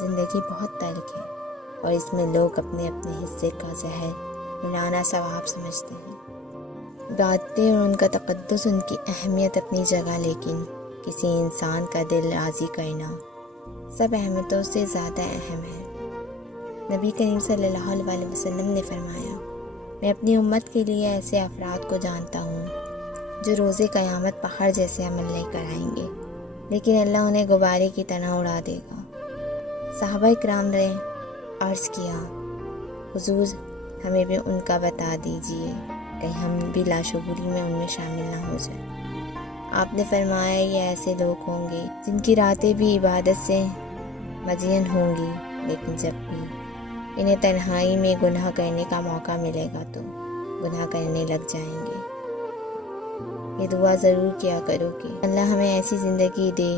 زندگی بہت تلخ ہے اور اس میں لوگ اپنے اپنے حصے کا زہر ملانا ثواب سمجھتے ہیں۔ باتیں اور ان کا تقدس ان کی اہمیت اپنی جگہ، لیکن کسی انسان کا دل راضی کرنا سب اہمیتوں سے زیادہ اہم ہے۔ نبی کریم صلی اللہ علیہ وسلم نے فرمایا، میں اپنی امت کے لیے ایسے افراد کو جانتا ہوں جو روز قیامت پہاڑ جیسے عمل لے کر آئیں گے، لیکن اللہ انہیں غبارے کی طرح اڑا دے گا۔ صحابہ کرام نے عرض کیا، حضور ہمیں بھی ان کا بتا دیجئے، کہیں ہم بھی لاشعوری میں ان میں شامل نہ ہو جائیں۔ آپ نے فرمایا، یہ ایسے لوگ ہوں گے جن کی راتیں بھی عبادت سے مزین ہوں گی، لیکن جب بھی انہیں تنہائی میں گناہ کرنے کا موقع ملے گا تو گناہ کرنے لگ جائیں گے۔ یہ دعا ضرور کیا کرو کہ اللہ ہمیں ایسی زندگی دے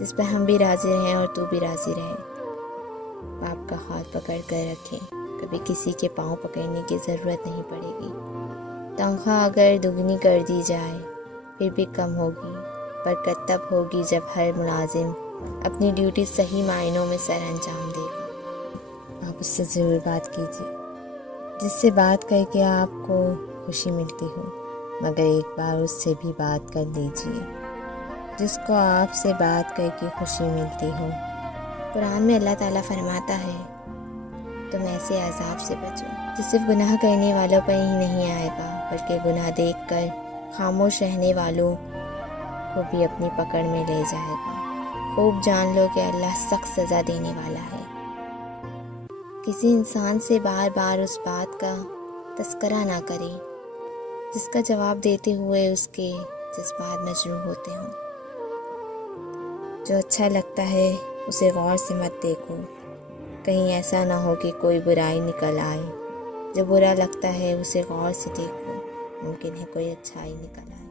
جس پہ ہم بھی راضی رہیں اور تو بھی راضی رہے۔ باپ کا ہاتھ پکڑ کر رکھیں، کبھی کسی کے پاؤں پکڑنے کی ضرورت نہیں پڑے گی۔ تنخواہ اگر دگنی کر دی جائے پھر بھی کم ہوگی، برکت تب ہوگی جب ہر ملازم اپنی ڈیوٹی صحیح معنوں میں سر انجام دے گا۔ آپ اس سے ضرور بات کیجیے جس سے بات کر کے آپ کو خوشی ملتی ہو، مگر ایک بار اس سے بھی بات کر لیجیے جس کو آپ سے بات کر کے خوشی ملتی ہو۔ قرآن میں اللہ تعالیٰ فرماتا ہے، تم ایسے عذاب سے بچو جو صرف گناہ کرنے والوں پر ہی نہیں آئے گا بلکہ گناہ دیکھ کر خاموش رہنے والوں کو بھی اپنی پکڑ میں لے جائے گا۔ خوب جان لو کہ اللہ سخت سزا دینے والا ہے۔ کسی انسان سے بار بار اس بات کا تذکرہ نہ کریں جس کا جواب دیتے ہوئے اس کے جذبات مجروح ہوتے ہوں۔ جو اچھا لگتا ہے اسے غور سے مت دیکھو، کہیں ایسا نہ ہو کہ کوئی برائی نکل آئے۔ جو برا لگتا ہے اسے غور سے دیکھو، ممکن ہے کوئی اچھائی نکل آئے۔